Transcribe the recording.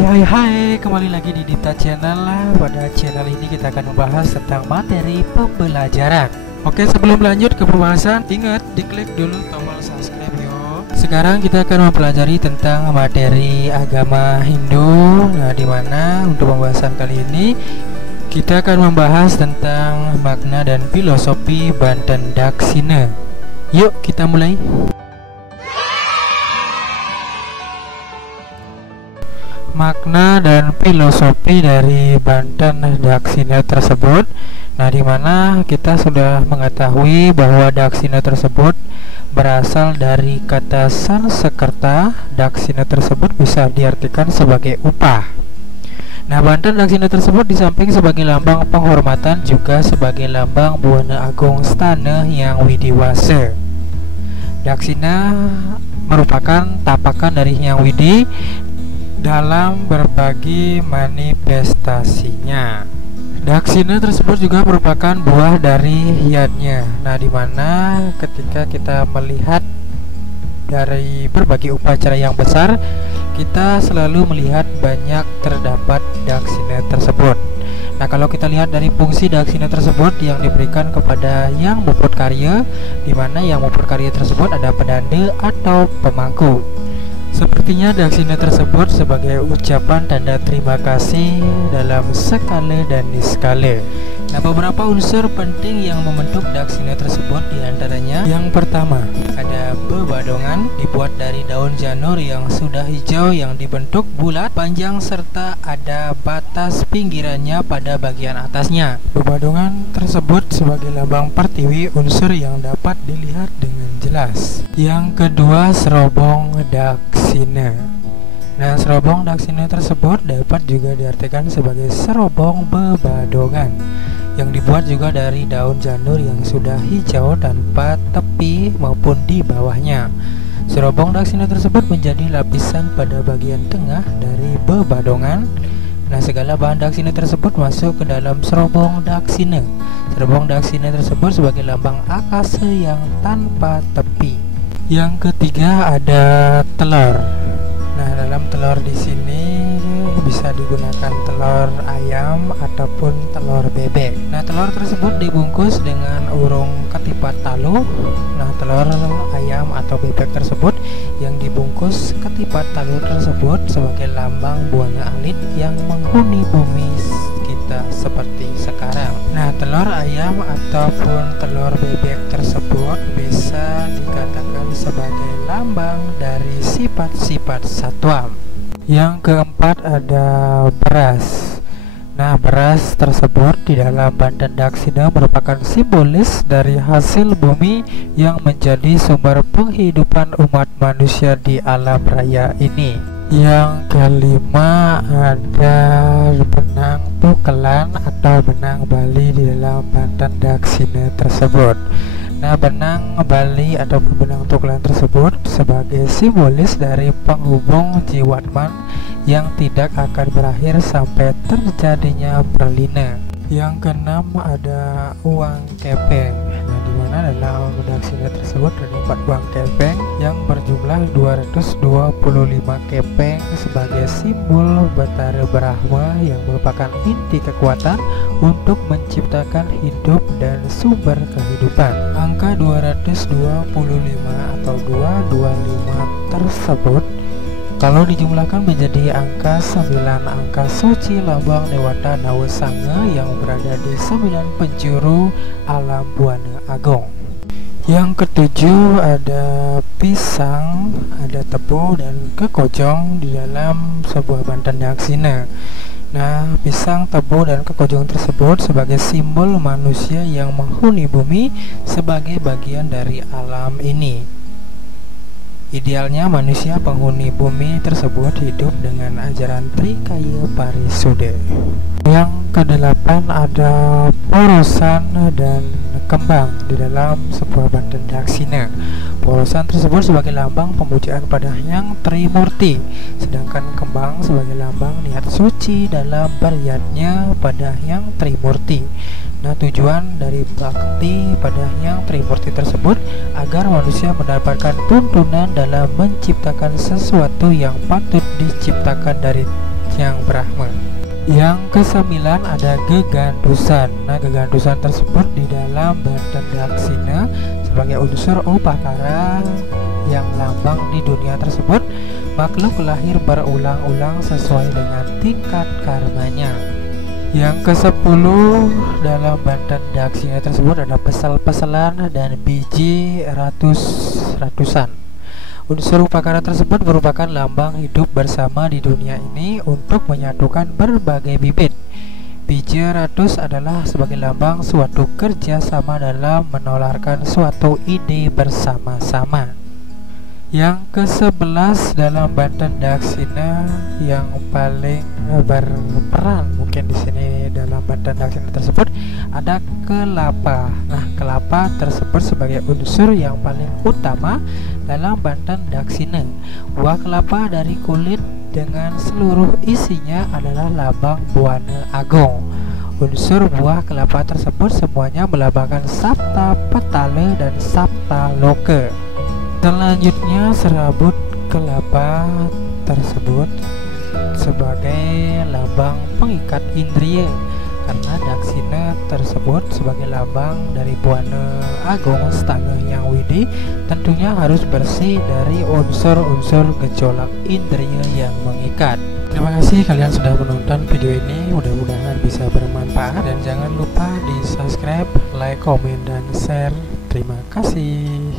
Hai, kembali lagi di Dipta Channel. Pada channel ini kita akan membahas tentang materi pembelajaran. Oke, sebelum lanjut ke pembahasan, ingat diklik dulu tombol subscribe yo. Sekarang kita akan mempelajari tentang materi agama Hindu. Nah, dimana untuk pembahasan kali ini kita akan membahas tentang makna dan filosofi Banten Daksina. Yuk kita mulai. Makna dan filosofi dari Banten Daksina tersebut. Nah, dimana kita sudah mengetahui bahwa Daksina tersebut berasal dari kata Sanskerta. Daksina tersebut bisa diartikan sebagai upah. Nah, Banten Daksina tersebut di samping sebagai lambang penghormatan juga sebagai lambang Buana Agung Stana yang widiwasa. Daksina merupakan tapakan dari Hyang Widi dalam berbagai manifestasinya. Daksina tersebut juga merupakan buah dari hiyadnya. Nah, dimana ketika kita melihat dari berbagai upacara yang besar, kita selalu melihat banyak terdapat daksina tersebut. Nah, kalau kita lihat dari fungsi daksina tersebut yang diberikan kepada yang muput karya, dimana yang muput karya tersebut ada pedanda atau pemangku. Sepertinya daksina tersebut sebagai ucapan tanda terima kasih dalam skala dan niskala. Nah, beberapa unsur penting yang membentuk daksina tersebut diantaranya yang pertama ada bebadongan, dibuat dari daun janur yang sudah hijau yang dibentuk bulat panjang serta ada batas pinggirannya pada bagian atasnya. Bebadongan tersebut sebagai lambang pertiwi, unsur yang dapat dilihat dengan jelas. Yang kedua, serobong daksina. Nah, serobong daksina tersebut dapat juga diartikan sebagai serobong bebadongan yang dibuat juga dari daun janur yang sudah hijau tanpa tepi maupun di bawahnya. Serobong daksina tersebut menjadi lapisan pada bagian tengah dari bebadongan. Nah, segala bahan daksina tersebut masuk ke dalam serobong daksina. Serobong daksina tersebut sebagai lambang akasa yang tanpa tepi. Yang ketiga ada telur. Nah, dalam telur di sini bisa digunakan telur ayam ataupun telur bebek. Nah, telur tersebut dibungkus dengan urung ketipat talu. Nah, telur ayam atau bebek tersebut yang dibungkus ketipat talu tersebut sebagai lambang buana alit yang menghuni bumi kita seperti sekarang. Nah, telur ayam ataupun telur bebek tersebut bisa dikatakan sebagai lambang dari sifat-sifat satwa. Yang keempat ada beras. Nah, beras tersebut di dalam Banten Daksina merupakan simbolis dari hasil bumi yang menjadi sumber penghidupan umat manusia di alam raya ini. Yang kelima ada benang pukelan atau benang Bali di dalam Banten Daksina tersebut. Nah, benang Bali atau benang pukelan tersebut sebagai simbolis dari penghubung jiwatman yang tidak akan berakhir sampai terjadinya perlina. Yang keenam ada uang kepeng. Nah, di mana dalam daksina tersebut terdapat uang kepeng yang berjumlah 225 kepeng sebagai simbol Batara Brahma yang merupakan inti kekuatan untuk menciptakan hidup dan sumber kehidupan. Angka 225 atau 225 tersebut kalau dijumlahkan menjadi angka 9 angka suci lambang Dewata Nawasanga yang berada di 9 penjuru alam Buana Agung. Yang ketujuh ada pisang, ada tebu dan kekojong di dalam sebuah Banten Daksina. Nah, pisang, tebu, dan kekojong tersebut sebagai simbol manusia yang menghuni bumi sebagai bagian dari alam ini. Idealnya manusia penghuni bumi tersebut hidup dengan ajaran Trikaya Parisude. Yang kedelapan ada porosan dan kembang di dalam sebuah Banten Daksina. Porosan tersebut sebagai lambang pemujaan pada Hyang Trimurti, sedangkan kembang sebagai lambang niat suci dalam beriatnya pada Hyang Trimurti. Nah, tujuan dari bakti pada Hyang Trimurti tersebut agar manusia mendapatkan tuntunan dalam menciptakan sesuatu yang patut diciptakan dari Hyang Brahma. Yang kesembilan ada gegandusan. Nah, gegandusan tersebut di dalam Banten Daksina sebagai unsur upakara yang lambang di dunia tersebut, makhluk lahir berulang-ulang sesuai dengan tingkat karmanya. Yang ke-10 dalam Banten Daksina tersebut ada pesel-peselan dan biji ratusan. Unsur upakara tersebut merupakan lambang hidup bersama di dunia ini untuk menyatukan berbagai bibit. Biji ratus adalah sebagai lambang suatu kerja sama dalam menularkan suatu ide bersama-sama. Yang ke-11 dalam Banten Daksina yang paling berperan mungkin di sini dalam Banten Daksina tersebut ada kelapa. Nah, kelapa tersebut sebagai unsur yang paling utama dalam Banten Daksina. Buah kelapa dari kulit dengan seluruh isinya adalah lambang Buana Agung. Unsur buah kelapa tersebut semuanya melambangkan Sapta Petala dan Sapta Loka. Selanjutnya serabut kelapa tersebut sebagai lambang pengikat indria, karena Daksina tersebut sebagai lambang dari Buana Agung Setangah Yang Widi tentunya harus bersih dari unsur-unsur gejolak indria yang mengikat. Terima kasih kalian sudah menonton video ini, mudah-mudahan bisa bermanfaat dan jangan lupa di subscribe, like, komen, dan share. Terima kasih.